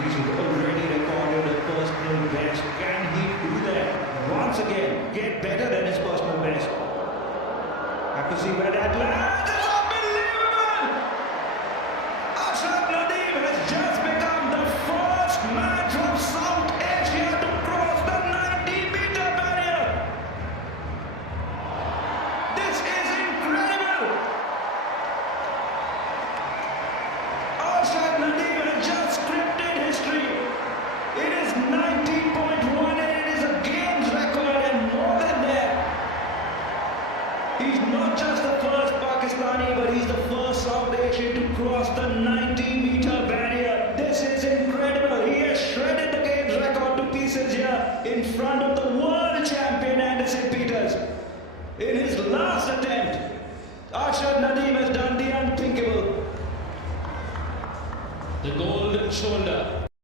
He's already recorded a personal best. Can he do that once again? Get better than his personal best. Have to see where that lands. It's unbelievable! Arshad Nadeem has just become the first man from South Asia to cross the 90-meter barrier. This is incredible! Arshad Nadeem has just scripted history. It is 90.1 and it is a games record and more than that. He's not just the first Pakistani, but he's the first South Asian to cross the 90-meter barrier. This is incredible. He has shredded the games record to pieces here in front of the world champion Anderson Peters. In his last attempt, Arshad Nadeem has done the unthinkable. The golden shoulder.